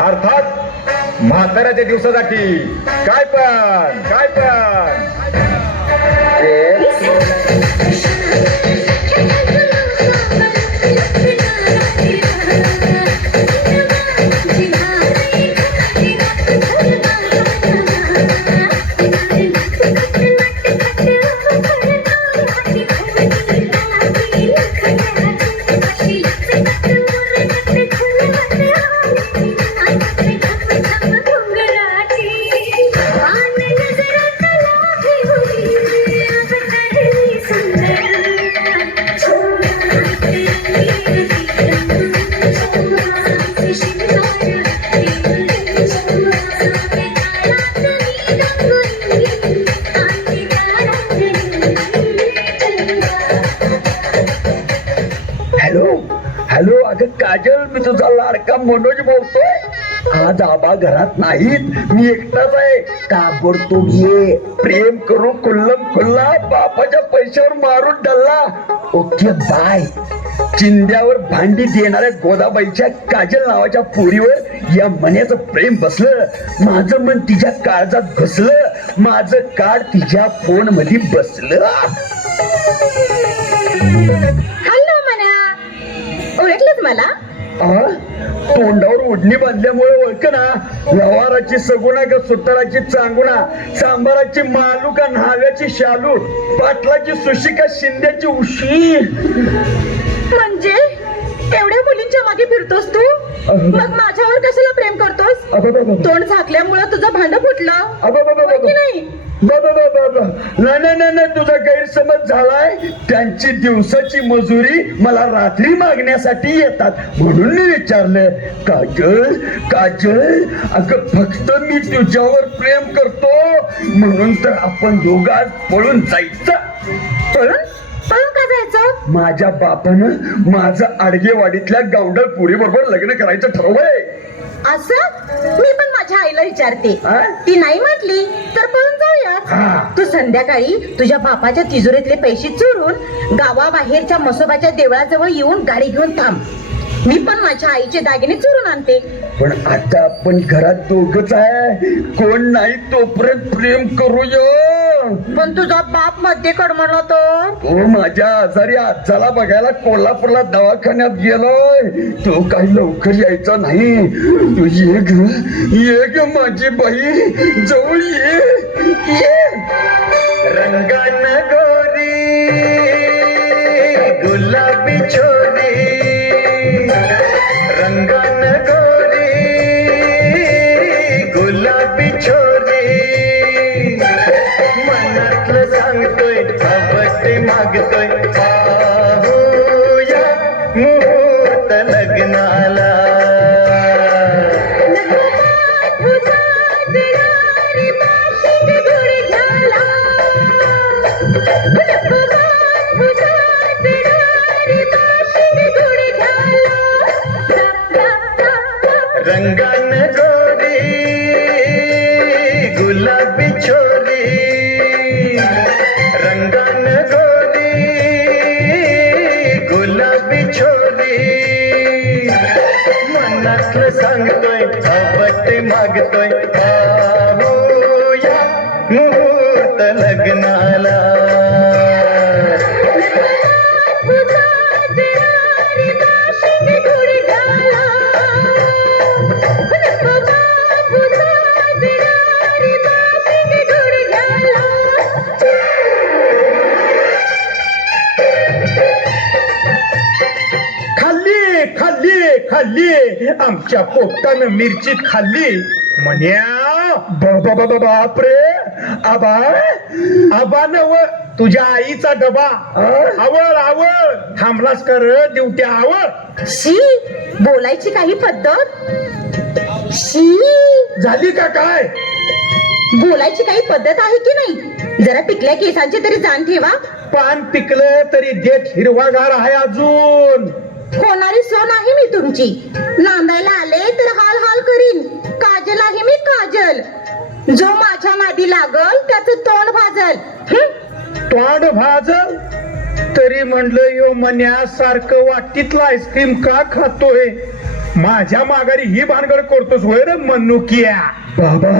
अर्थात म्हाताऱ्याच्या दिवसासाठी काय पण हॅलो अगं काजल, मी तुझा लाडका मनोज बोलतोय. आज आबा घरात नाहीत, मी एकटाच आहे. ताबडतोब ये, प्रेम करू खुल्लम खुल्ला, बापाच्या पैशावर मारून डल्ला. Okay bye. चिंद्यावर भांडी देणाऱ्या गोदाबाईच्या काजल नावाच्या पोरीवर या मन्याचं प्रेम बसलं. माझं मन तिच्या काळजात घुसलं, माझं कार्ड तिच्या फोन मध्ये बसलं. ओळखलंच मला? तोंडावर ओढणी बांधल्यामुळे ओळख ना. लवाराची सगुणा ग सुताराची चांगुणा, सांबाराची मालू का न्हाव्याची शालू, पाटलाची सुशिका शिंद्याची उशी. म्हणजे एवढ्या मुलींच्या मागे फिरतोस तू? मग माझ्यावर कशाला प्रेम करतोस? तोंड झाकल्यामुळे तुझं भांड फुटलं की नाही? नाही, तुझा गैरसमज झालाय. त्यांची दिवसाची मजुरी मला रात्री मागण्यासाठी येतात म्हणून मी विचारलं. काजल अगं, फक्त मी तुझ्यावर प्रेम करतो म्हणून तर आपण दोघात पळून जायचं. पळून का जायचं? माझ्या बापानं माझं आडगेवाडीतल्या गावडळ पुरी बरोबर लग्न करायचं ठरवलंय. असं? मी पण माझ्या आईला विचारते, ती नाही म्हटली तर पळून जाऊया. तू संध्याकाळी तुझ्या बापाच्या तिजोरीतले पैसे चोरून गावाबाहेरच्या मसोबाच्या देवळाजवळ येऊन गाडी घेऊन थांब. मी पण माझ्या आईचे दागिने चोरून आणते. पण आता आपण घरात दोघच आहे, कोण नाही तोपर्यंत प्रेम करूया. पण तुझा बाप मध्ये कडमडला तर? माझ्या आजारी आजाला बघायला कोल्हापूरला दवाखान्यात गेलोय. तो काही लवकर यायचा नाही. तू ये ग माझी बाई, जवळ ये. रंगान गोरी गुलाबी छोरी, रंगान गोरी गुलाबी छोरी, मनातलं सांगतोय आवडते मागतोय, पाहूया मुहूर्त लग्नाला. रंगान गोरी गुलाबी छोरी, रंगान गोरी गुलाबी छोरी, मनातलं सांगतोय आवडते मागतोय, पाहूया मुहूर्त लग्नाला. खाल्ली आमच्या पोटानं मिरची खाल्ली. म्हण्या बापरे, आबा नव तुझ्या आईचा डबा. आवळ थांबलास कर दिवट्या, आवळ. शी, बोलायची काही पद्धत? शी झाली का काय? बोलायची काही पद्धत आहे की नाही? जरा पिकल्या केसांची तरी जाण ठेवा. पान पिकलं तरी देठ हिरवागार आहे अजून. होणारी सोन आहे मी तुमची. नांदायला आले तर हाल हाल करीन. काजल आहे मी, काजल. जो माझ्या नादी लागल त्याचं तोंड भाजल. तोंड भाजल? तरी म्हणलं यो मन्या सारखं वाटीतलं आईस्क्रीम का खातोय? माझ्या माघारी ही भानगड करतोस होय रे मनुकिया. बाबा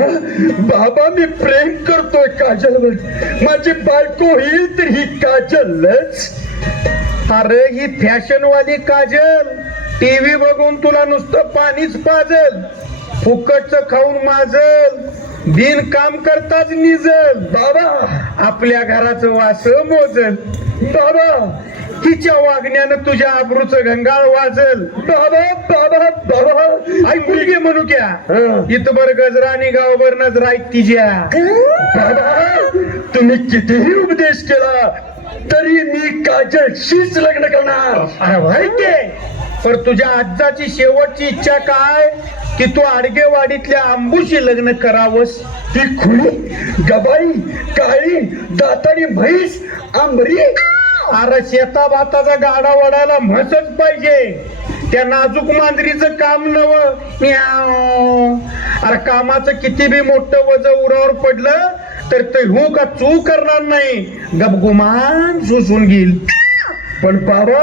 बाबा मी प्रेम करतोय काजलवर. माझी बायको होईल तर ही काजलच. अरे ही फॅशन वाली काजल टीव्ही बघून तुला नुसतं पाणीच पाजल, फुकटचं खाऊन माजल, दिन काम करताच निजल. बाबा आपल्या घराचं वास मोजल. बाबा तिच्या वागण्यानं तुझ्या आबरूचं घंगाळ वाजल. बाबा बाबा बाबा आई मुलगी म्हणू क्या हं. इथबर गजरा आणि गावभर नजर आहेत तिच्या. बाबा तुम्ही कितीही उपदेश केला तरी मी काजलशीच लग्न करणार. अरे माहितीये पण तुझ्या आजची शेवटची इच्छा काय की तू आडगेवाडीतल्या आंबूशी लग्न करावंस. ती खुली गबाई काळी दातारी म्हैस आंबरी. अरे शेता भाताचा गाडा वडायला म्हसच पाहिजे. त्या नाजूक मांजरीचं काम नव. अरे कामाचं किती बी मोठं वज उरावर पडलं तर ते हो का चू करणार नाही, गपगुमान सुसून घेईल. पण बाबा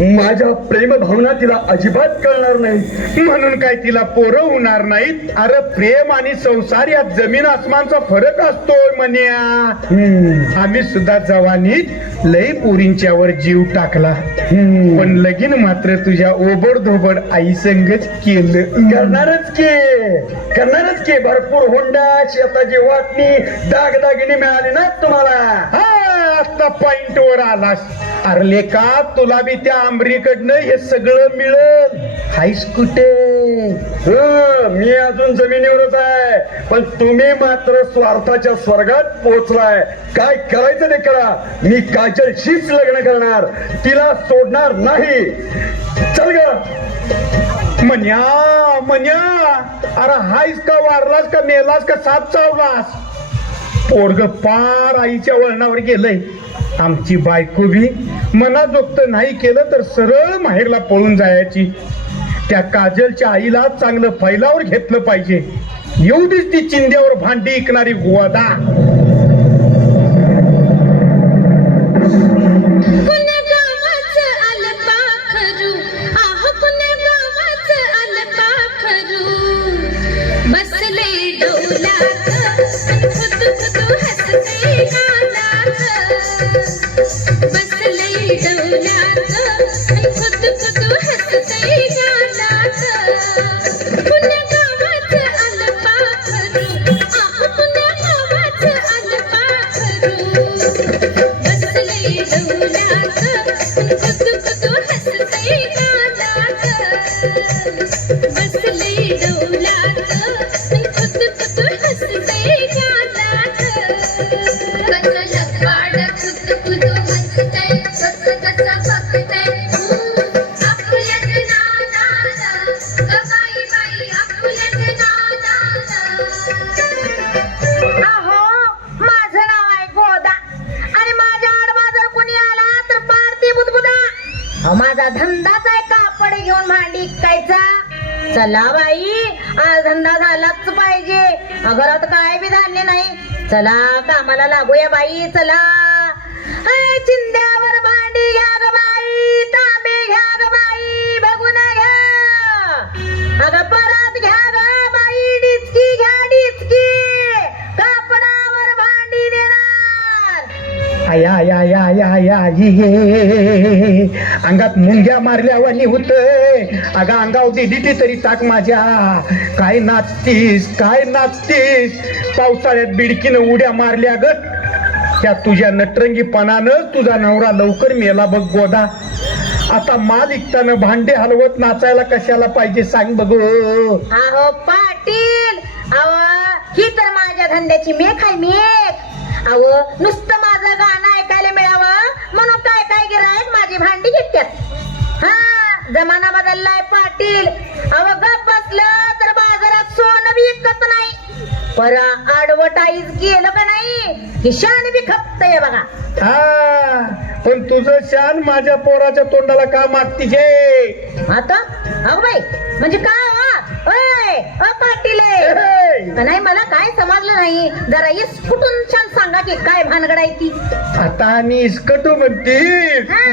माझ्या प्रेम भावना तिला अजिबात कळणार नाही. म्हणून काय तिला पोरं होणार नाहीत. अरे प्रेम आणि संसार यात जमीन आसमानचा फरक असतोय म्हण्या. आम्ही सुद्धा जवानीत लई पोरींच्यावर जीव टाकला, पण लगीन मात्र तुझ्या ओबड धोबड आई संगच केलं. करणारच की भरपूर हुंडा शेताची वाटणी दागदागिने मिळाले ना तुम्हाला. हा आता पॉइंट वर आलास. अरे लेका तुला बी त्या आंबरीकडनं हे सगळं मिळेल. हायस कुठे? मी अजून जमिनीवरच आहे, पण तुम्ही मात्र स्वार्थाच्या स्वर्गात पोहोचलाय. काय करायचं ते करा. मी काजलशीच लग्न करणार, तिला सोडणार नाही. चल ग म्हण्या म्हण्या. अरे हायस का वारलास का मेलास का साप चावलास? पोरग पार आईच्या वळणावर गेलंय. आमची बायको बी मनाजोगत नाही केलं तर सरळ माहेरला पळून जायची. त्या काजलच्या आईला चांगलं फैलावर घेतलं पाहिजे. एवढीच ती चिंध्यावर भांडी ऐकणारी गोदा. माझा धंदाच आहे कापड घेऊन भांडी विकायचा. चला बाई आज धंदा झालाच पाहिजे. घरात काय बी धान्य नाही. चला कामाला लागूया बाई. चला चिंध्यावर भांडी घ्या ग बाई, तांबे घ्या ग बाई, बघून घ्या. अगं परत घ्या ग बाई, डिचकी घ्या डिचकी. कापडावर भांडी देणार. आया या या या या ये अंगात मुंग्या मारल्यावानी होतय. अगं अंगाव दिली तरी टाक माझ्या. काय नाचतीस काय नाचतीस. पावसाळ्यात बिडकीनं उड्या मारल्या ग. त्या तुझ्या नटरंगीपणानं तुझा नवरा लवकर मेला बघ गोदा. आता माल इकताना भांडे हलवत नाचायला कशाला पाहिजे सांग बघ. अहो पाटील, अहो ही तर माझ्या धंद्याची मेख आहे मेख. अहो नुसतं माझं गाणं ऐकायला मिळावं म्हणून काय काय गिरायक माझी भांडी घेतात. हा जमाना बदललाय पाटील. अहो गप बसलं तर बाजारात सोनं बी विकत नाही. पर ऍडव्हर्टाईज केलं का नाही की शान बी खपतय बघा. हा पण तुझं शान माझ्या पोराच्या तोंडाला का मागतीस हे? आता अहो बाई म्हणजे काय पाटील नाही मला काय समजलं नाही. जरा इसकुटून छान सांगा की काय भानगड आहे ती. आता आणि इसकटू म्हणतीस. हा.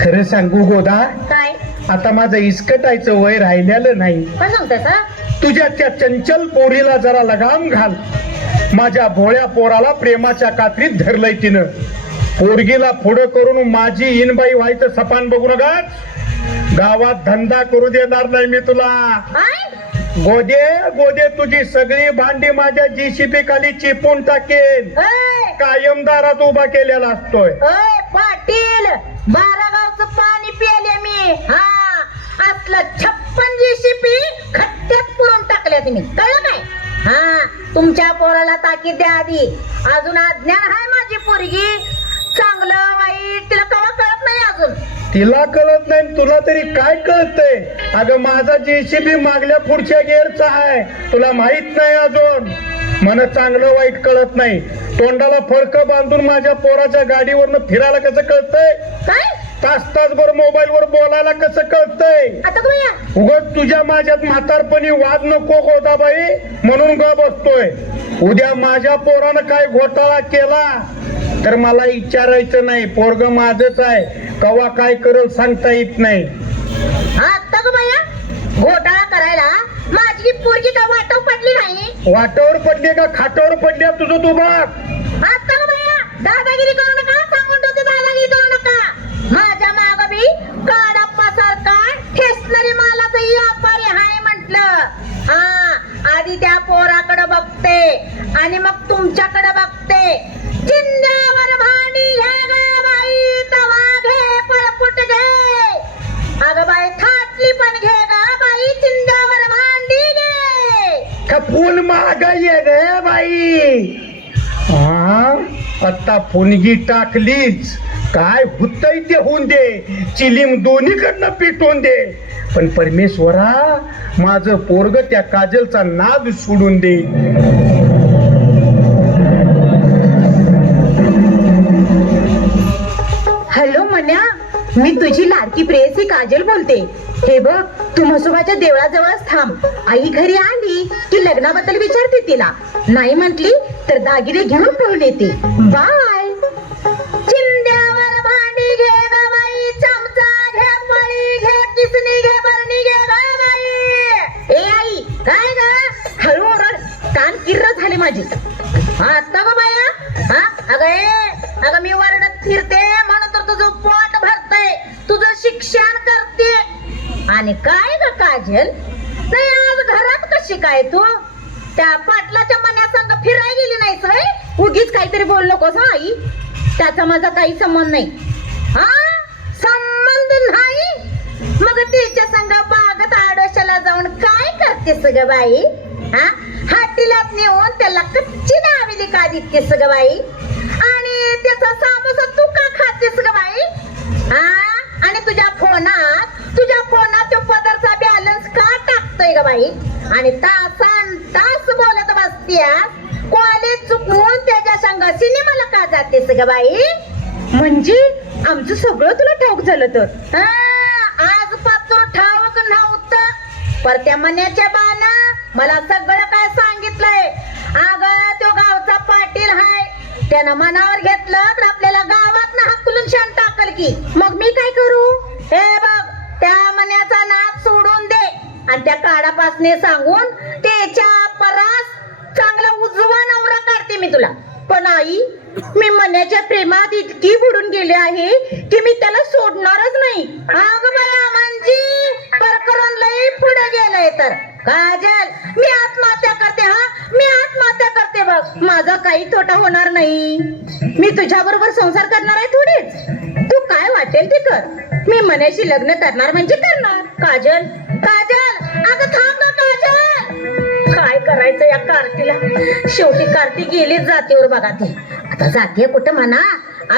खरं सांगू गोदा, काय आता माझं इस्कटायचं वय राहिलेलं नाही. काय सांगताय का? तुझ्या त्या चंचल पोरीला जरा लगाम घाल. माझ्या भोळ्या पोराला प्रेमाच्या कात्रीत धरलंय तिनं. पोरगीला पुढं करून माझी इनबाई व्हायचं सपान बघू नका. गावात धंदा करू देणार नाही मी तुला. काय? गोदे तुझी सगळी भांडी माझ्या जीसीपी खाली चिपून टाकेन. ओय, कायम दारात उभा केलेला असतोय. ओय, पाटील 12 गावचं पाणी पिले मी. हा, असलं 56 जीसीपी खड्ड्यात पुरून टाकल्या तुम्ही, कळलं काय? हा, तुमच्या पोराला ताकीद द्या आधी. अजून अज्ञान आहे माझी पोरगी. चांगलं वाईट तिला कवा कळत नाही अजून. तिला कळत नाही, तुला तरी काय कळतंय? अगं माझा जेसीबी मागल्या पुढच्या गेअरचा आहे, तुला माहित नाही अजून. मला चांगलं वाईट कळत नाही. तोंडाला फडकं बांधून माझ्या पोराच्या गाडीवरनं फिरायला कसं कळतंय? काय तास मोबाईल वर बोलायला कसं कळतंय? आता तुम्ही उगाच तुझ्या माझ्यात म्हातारपणी वाद नको होता बाई म्हणून ग बसतोय. उद्या माझ्या पोरानं काय घोटाळा केला तर मला विचारायचं नाही. पोरग माझच आहे, कवा काय करल सांगता येत नाही. आता ग बाया घोटाळा करायला माझी पोरगी का वाटव पडली नाही? वाटावर पडली का खाटावर पडल्या तुझं तू बघ. आता ग बाया दादागिरी करू नका, सांगून ठेवते दादागिरी करू नका. माझ्या माग बी काडाप्पा सरकार ठेसणारी मालाचं व्यापारी हाय म्हटलं. हा, आधी त्या पोराकडे बघते आणि मग तुमच्याकडे बघते. चिंध्यावर भांडी घे ग बाई, तवा घे पळपुट घे. अगं बाई थाटली पण घे ग बाई, चिंध्यावर भांडी घे. खपून मागा ये रे बाई. हा, आता फुनगी टाकलीच, काय होतंय ते होऊन दे. चिलीम दोन्हीकडनं पिटवून दे. पण परमेश्वरा माझं पोरग त्या काजलचा नाद सोडून दे. हॅलो मन्या, मी तुझी लाडकी प्रेयसी काजल बोलते. हे बघ, तू म्हसोबाच्या देवळाजवळच थांब. आई घरी आली की लग्नाबद्दल विचारते तिला. नाही म्हटली तर दागिने घेऊन पळून येते. बाय. चिंध्यावर भांडी घे ग बाई, चमचा घे, पळी घे, किसणी घे, बरणी घे ग बाई. ए आई, काय ग? हळू ओरड, कान किर्र झाले माझे. आता ग बाया, हा, अगं मी वरडत फिरते म्हणून तर तुझं पोट भरतय, तुझं शिक्षण करते. आणि काय ग काजल, नाही आज घरात कशी काय तू? त्या पाटलाच्या मन्यासंग फिरायला गेली नाहीस व्हय? उगीच काहीतरी बोल नकोस हा आई. त्याचा माझा काही संबंध नाही. हा, संबंध नाही? मग तिच्या संग बागत आडोशाला जाऊन काय करतेस ग बाई? हा, हाटीलात नेऊन त्याला कच्ची दावेली का देतेस ग बाई? आणि त्याचा सामोसा तू का खातेस ग बाई? हा, आणि तुझ्या फोनात तो पदरचा बॅलन्स का टाकतोय ग बाई? आणि तासन तास बोलत बसतीयास, कॉलेज चुकवून त्याच्या संग सिनेमाला का जातेस ग बाई? म्हणजे आमचं सगळं तुला ठाऊक झालं तर? हा, आज पात्र ठाऊक नव्हतं, पर त्या मन्याच्या बाना मला सगळं काय सांगितलंय. अगं तो गावचा पाटील हाय, त्यानं मनावर घेतलं तर आपल्याला गावात ना हकलून शान टाकल की. मग मी काय करू? हे बघ, त्या मन्याचा नाद सोडून दे आणि त्या काडापासने सांगून त्याच्या परास चांगला उजवा नवरा काढते मी तुला. पण आई, मी मन्याच्या प्रेमात इतकी बुडून गेले आहे की मी त्याला सोडणारच नाही. अगं बाया, म्हणजे प्रकरण लई पुढे गेलंय तर. काजल, मी आत्महत्या करते. हा, मी आत्महत्या करते बघ. माझा काही तोटा होणार नाही. मी तुझ्या बरोबर संसार करणार आहे थोडीच. तू काय वाटेल ते कर. मी मन्याशी लग्न करणार म्हणजे करणार. काजल, अगं थांब ना काजल. काय करायचं या कार्तीला? शेवटी कार्ती गेलीच जातीवर बघा ती. आता जाते कुठं म्हणा?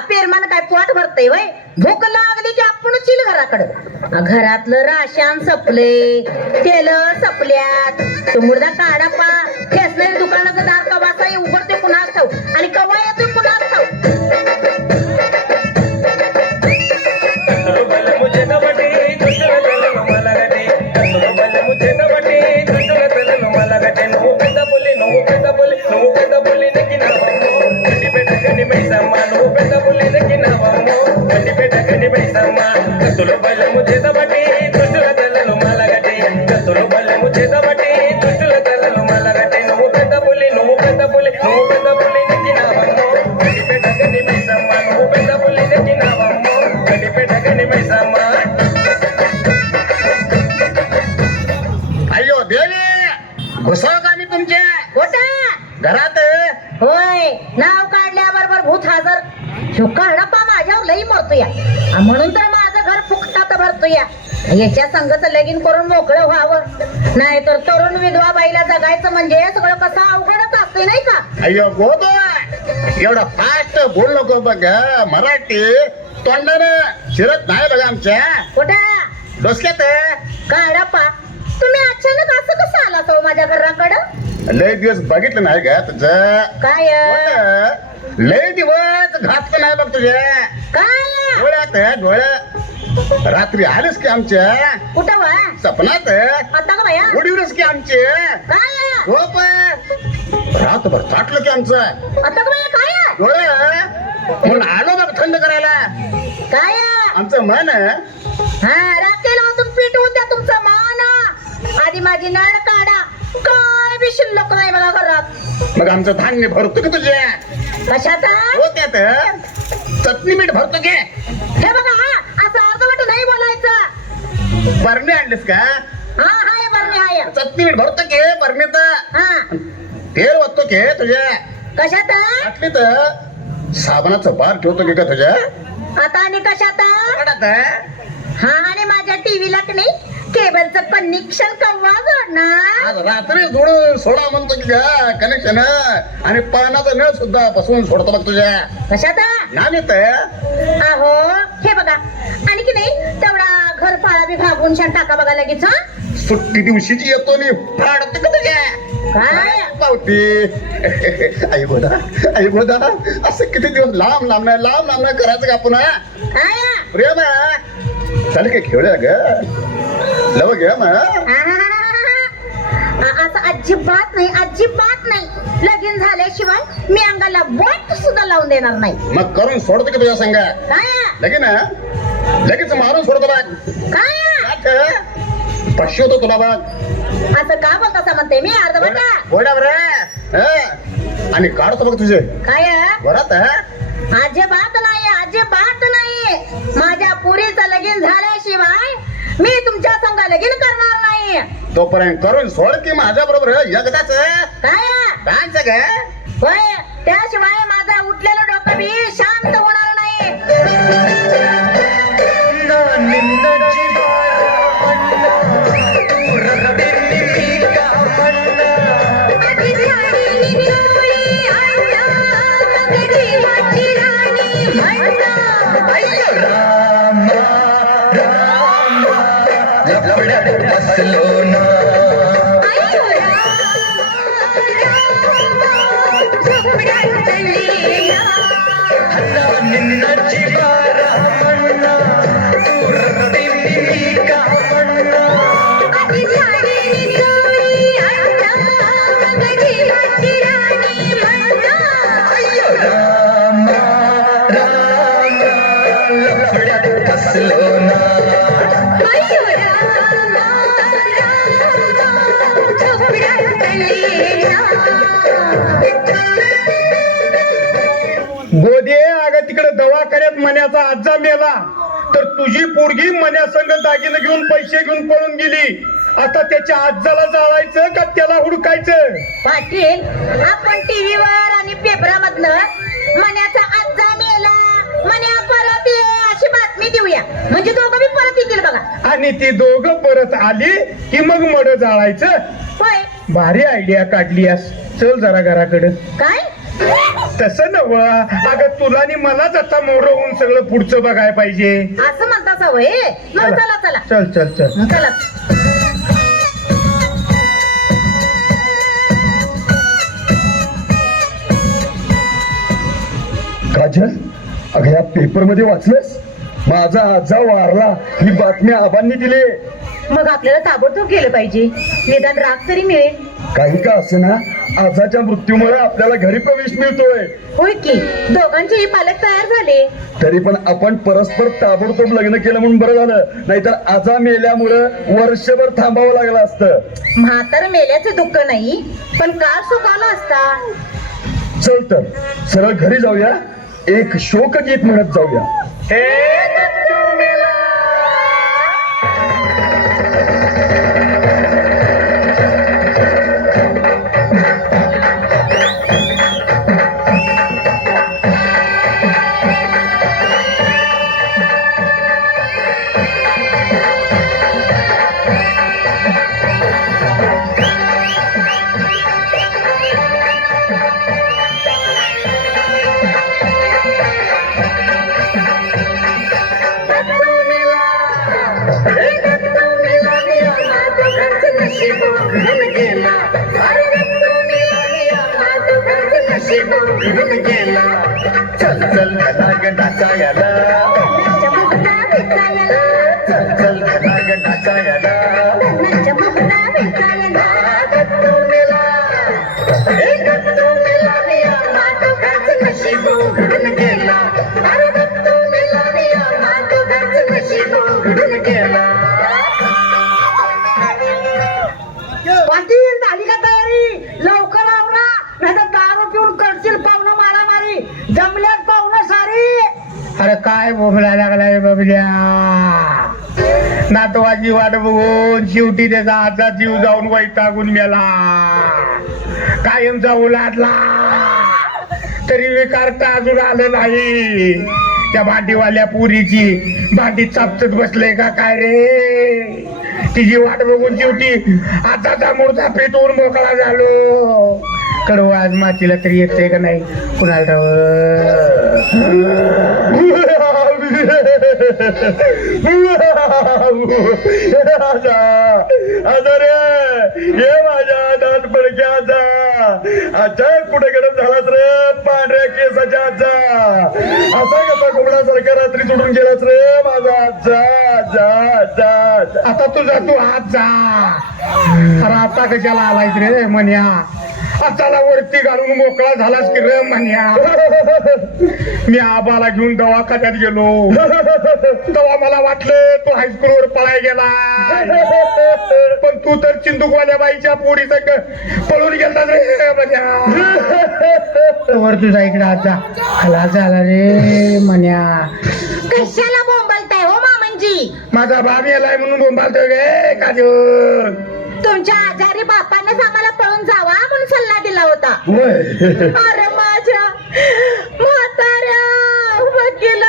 पेरमान काय पोट भरतय वय? भूक लागली की आपण चिल घराकडं. घरातलं राशन सपले, तेल सपल्यात. तो मुर्दा काढा पा ठेसणारी दुकानाचं दार कवासा उघडते पुन्हा ठाऊ आणि कवा येतोय पुन्हा ठाऊ. मुझे వల్లే ముచ్చేదబట్టి దుష్టుల కళ్ళలు మలగట్టి నువ్వు పెద్ద పులి నువ్వు పెద్ద పులి నువ్వు పెద్ద పులి నెక్కినావమ్మో గడిపేట గని మైసమ్మ నువ్వు పెద్ద పులి నెక్కినావమ్మో గడిపేట గని మైసమ్మ अय्यो देवी घुसाव का मी तुमच्या कोटा घरात होय नाव काढल्याबरोबर भूत हजर ह्यो काढपा माझ्यावर लई मरतोया म्हणून तर माझं घर फुकटात भरतोया याच्या संघच लगीन करून मोकळं व्हावं नाहीतर तरुण विधवा बाईला जगायचं म्हणजे सगळं कसं अवघडच असते नाही का अय्यो गोद एवढा फास्ट बोल नको बघ मराठी तोंडानं शिरत नाही बघा आमच्या कोटा डोसक्यात काढपा तुम्ही अचानक असं कसं आला तो माझ्या घराकडं लय दिवस बघितलं नाही का तुझं काय लय दिवस घातलं नाही बघ तुझ्या काय डोळ्यात डोळ्यात रात्री आलीस की आमच्या कुठं वा सपनात आता का बाया उडीवलीस की आमचे काय झोप रातभर थाटलं की आमचं आता का बाया काय डोळे म्हणून आलो बघ थंड करायला काय आमचं मन हा रात्रीला वाजून पिटवून द्या तुमचं मान आधी माझी नळ काढा काय बी शिल्लक नाही मला घरात मग आमचं धान्य भरतो की तुझ्या कशात हो त्यात चटणी मीठ भरतो की हे बघा असं अर्धवट नाही बोलायचं बरणी आणलीस का हा हाय बरं हाय चटणी मीठ भरतो की बरणीत हा तेल वाटतो की तुझ्या कशात आटलीत साबणाचं बार ठेवतो की का तुझ्या आता आणि कशात पडत हा आणि माझ्या टीव्हीला की नाही केबलचं कनेक्शन कव्वा जोडणार आज रात्री थोडं सोडा म्हणतो की कनेक्शन आणि पानाचा नळ सुद्धा बसवून सोडतो बघ तुझ्या कशात नानीत अहो हे बघा आणि की नाही तेवढा घर पाळा बी भागून छान टाका बघा लगेच हा सुट्टी दिवशीची येतो नि फाडतो का तुझ्या काय पावती आई गोदा असं किती दिवस लांब लांब नाही करायचं का आपण काय प्रेम चाल काय खेळूया ग लव घ्या मग असं अजिबात नाही लगीन झाल्याशिवाय मी अंगाला बोट सुद्धा लावून देणार नाही मग करून सोडतो की तुझ्या संग काय लगेच मारून सोडतो बघ काय पशी होतो तुला बघ असं का बोलता म्हणते मी अर्धवटा बोला बरं आणि काढतो बघ तुझे काय बरात अजिबात नाही माझ्या पुरीचं लगीन झाल्याशिवाय मी तुमच्या संग लगीन करणार नाही तोपर्यंत करून सोड की माझ्या बरोबर एकदाच काय डान्स ग होय त्याशिवाय माझा उठलेलं डोकं बी शांत होणार नाही गोदे अगं तिकडे दवाखान्यात मन्याचा आजा मेला तर तुझी पोरगी मन्यासंग दागिने घेऊन पैसे घेऊन पळून गेली आता त्याच्या आजाला जाळायचं का त्याला हुडकायचं पाटील आपण टीव्हीवर आणि पेपरामधनं मन्याचा आजा मेला मन्या परत ये अशी बातमी देऊया म्हणजे दोघं बी परत येतील बघा आणि ती दोघं परत आली की मग मड जाळायचं होय भारी आयडिया काढलीस चल जरा घराकडे काय तसं नव अगं तुला आणि मलाच आता मोरं होऊन सगळं पुढचं बघायला पाहिजे असं म्हणता होय मग चला चला चल चल चल चला काजल अगं या पेपर मध्ये वाचलंस माझा आजा वारला ही बातमी आबांनी दिली मग आपल्याला ताबडतोब केलं पाहिजे निदान राग तरी मिळेल काही का असे ना, आजाच्या मृत्यूमुळे आपल्याला घरी प्रवेश मिळतोय. होय की दोघांचेही पालक तयार झाले. तरी पण आपण परस्पर ताबडतोब लग्न केलं म्हणून बरं झालं, नाहीतर आजा मेल्यामुळं वर्षभर थांबावं लागलं असतं. म्हातार मेल्याचं दुःख नाही, पण काळ सुखावला असता. चल तर सरळ घरी जाऊया, एक शोकगीत म्हणत जाऊया. चल चल नाचायला, चल चल नाचायला, पाटील झाली का तयारी? लवकर आवरा, नाही तर दारू पिऊन करशील पाहुणं मारामारी. जमल्यात पाहुणं सारी. अरे काय बोंबला लागलाय बबल्या, नातवाची वाट बघून शेवटी त्याचा आजा जीव जाऊन वैतागून मेला. कायमचा उलाटला तरी विकारता अजून आलं नाही. त्या भांडीवाल्या पुरीची भांडी चापचत बसले का काय रे. तिची वाट बघून शेवटी आताचा मूर्ता पेटवून मोकळा झालो. कडवा आज मातीला तरी येते का नाही कुणाला ठाव. माझ्या दात पडक्याचा आता कुठे गडप झालाच रे, पांढऱ्या केसाच्या आजा. असा कसा कोकणासारखा रात्री सोडून गेलाच रे माझा आजा. जा जा आता तुझा तू हात जा. अरे आता कशाला आलायस रे म्हण्या. आताला वरती घालून मोकळा झालास की रे म्हण्या. मी आबाला घेऊन दवाखान्यात गेलो, तेव्हा मला वाटलं तू हायस्कूलवर पळाय गेला, पण तू तर चिंदुकवाल्या बाईच्या पोरी संग पळून गेला रे म्हण्या. वर तुझा इकडे आता खलास झाला रे म्हण्या. कशाला बोंबलताय हो मामांजी? माझा बाप यालाय म्हणून बोंबालतोय गे काजून. तुमच्या आजारी बापानेच आम्हाला पळून जावा म्हणून सल्ला दिला होता. अरे माझ्या म्हाताऱ्या वकील,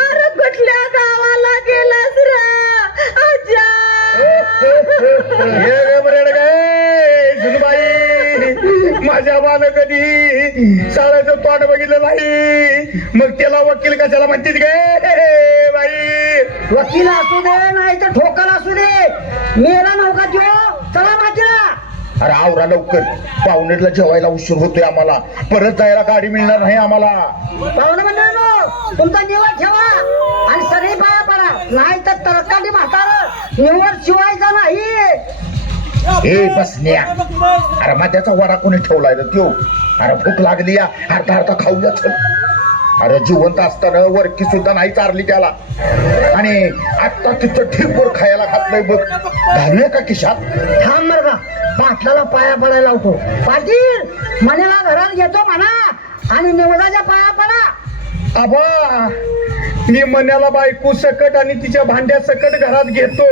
अरे कुठल्या गावाला गेलास रे आजा? माझ्या बानं कधी साळ्याचं तोंड बघितलं नाही, मग त्याला वकील कशाला म्हणतीस गे बाई. वकील असू दे नाही तर ठोकर असू दे, मेला नौका जो चला माझ्या. अरे आवरा लवकर, पाहुणेरला जेवायला उशीर होतोय आम्हाला, परत जायला गाडी मिळणार नाही आम्हाला. पाहुणे मंडळींनो, तुमचा निवड ठेवा आणि सगळी पाया पडा, नाही तर तरकाटी म्हातार निवड शिवायचा नाही. ए बसल्या, अरे माझ्याचा वडा कोणी ठेवलाय रे त्यो. अरे भूक लागली या, अर्धा अर्धा खाऊया चल. अरे जिवंत असताना वरकी सुद्धा नाही चारली त्याला, आणि आता तिथं ठीकवर खायला घातलंय बघ. घालूया का खिशात? थांब बरं का, पाटलाला पाया पडायला लावतो. पाटील मनाला घरात घेतो म्हणा आणि निवडाच्या पाया पडा. आबा मी मन्याला बायको सकट आणि तिच्या भांड्या सकट घरात घेतो,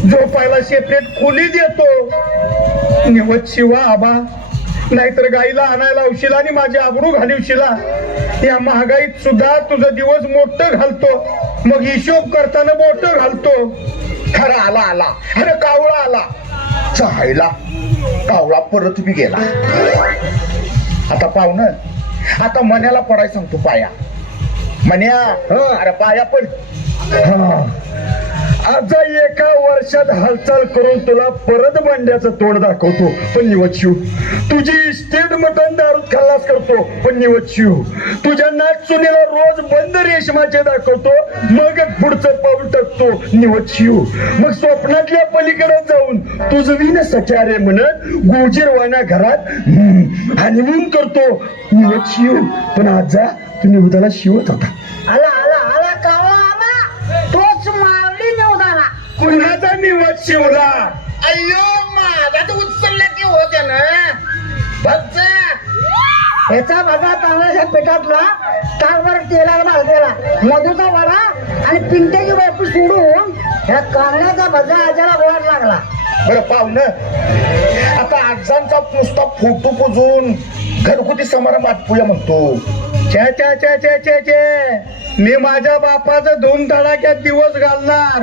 झोपायला सेपरेट खोली देतो. निवत शिवा आबा, नाहीतर गाईला आणायला उशिला आणि माझी आबरू घालवशिला. या महागाईत सुद्धा तुझं दिवस मोठं घालतो, मग हिशोब करताना मोठं घालतो. खरा आला आला, अरे कावळा आला. चायला कावळा परत बी गेला. आता पाहुणं, आता मन्याला पडाय सांगतो पाया. मन्या, अरे पाया पड. आता एका वर्षात हालचाल करून तुला परत भांड्याचं तोंड दाखवतो, पण निवत शिव. तुझी इस्टेट मटण दारूत खल्लास करतो, पण निवत शिव. तुझ्या नाच चुनीला रोज बंद रेशमाचे दाखवतो, मग पुढचं पाऊल टाकतो, निवत शिव. मग स्वप्नातल्या पलीकडे जाऊ जाऊन तुझं विन सख्या रे म्हणत गोजीरवाण्या घरात हनीमून करतो निवत शिव. पण आज जा तू निवदाला शिवत होता. आला आला आला कावा आला तोच मावली निवडाला. कुणाचा निवत शिवला? अय्यो माझा तर उचलला की होत्या ना बघ जा. ह्याचा माझा तांदळाच्या पिठातला ताकभर तेलाला भाजलेला मधूचा वडा आणि पिंट्याची बायको सोडून ह्या कांद्याचा भजा आजाला गोड लागला. बरं पाहुणं, आता आजांचा नुसता फोटो पुजून घरगुती समारंभ आटपूया म्हणतो. चे चे चे चे चे चे मी माझ्या बापाचं धूम धडाक्यात दिवस घालणार.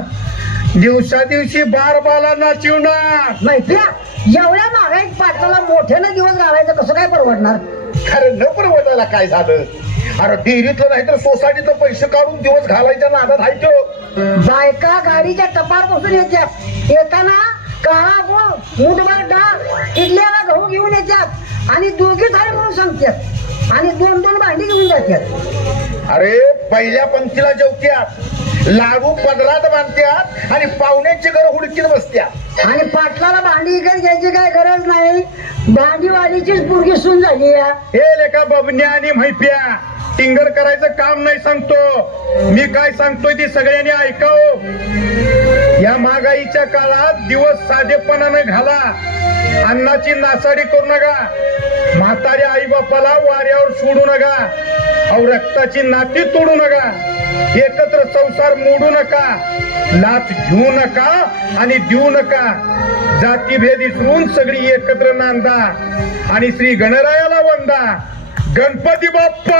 दिवसा दिवशी बाला नाचिवणार. माहितीया एवढ्या महागाईत पाटलाला मोठ्यानं दिवस घालायचं कसं काय परवडणार. खरं न परवडायला काय झालं? अरे डेअरीतलं नाही तर सोसायटीचं पैसे काढून दिवस घालायच्या नादात आहे तो. बायका गाडीच्या टपार बसून येतात. येताना काळा गोळ मुठभर डाळ इडल्याला गहू घेऊन येतात आणि दोघी थाळी म्हणून सांगतात आणि दोन दोन भांडी घेऊन जातात. अरे पहिल्या पंक्तीला जेवत्यात, लाडू पदरात बांधत्यात आणि पाहुण्यांची घर हुडकीत बसत्यात. आणि पाटलाला भांडी इकडे घ्यायची काय गरज नाही. भांडीवालीचीच पुरगी सून झाली या. हे लेका बबन्या आणि म्हैप्या टिंगर करायचं काम नाही सांगतो मी. काय सांगतोय ती सगळ्यांनी ऐकावं. या महागाईच्या काळात दिवस साधेपणानं घाला. अन्नाची नासाडी करू नका. म्हाताऱ्या आई बापाला वाऱ्यावर सोडू नका. अहो रक्ताची नाती तोडू नका. एकत्र संसार मोडू नका. लाच घेऊ नका आणि देऊ नका. जातीभेद विसरून सगळी एकत्र नांदा आणि श्री गणरायाला वंदा. गणपती बाप्पा.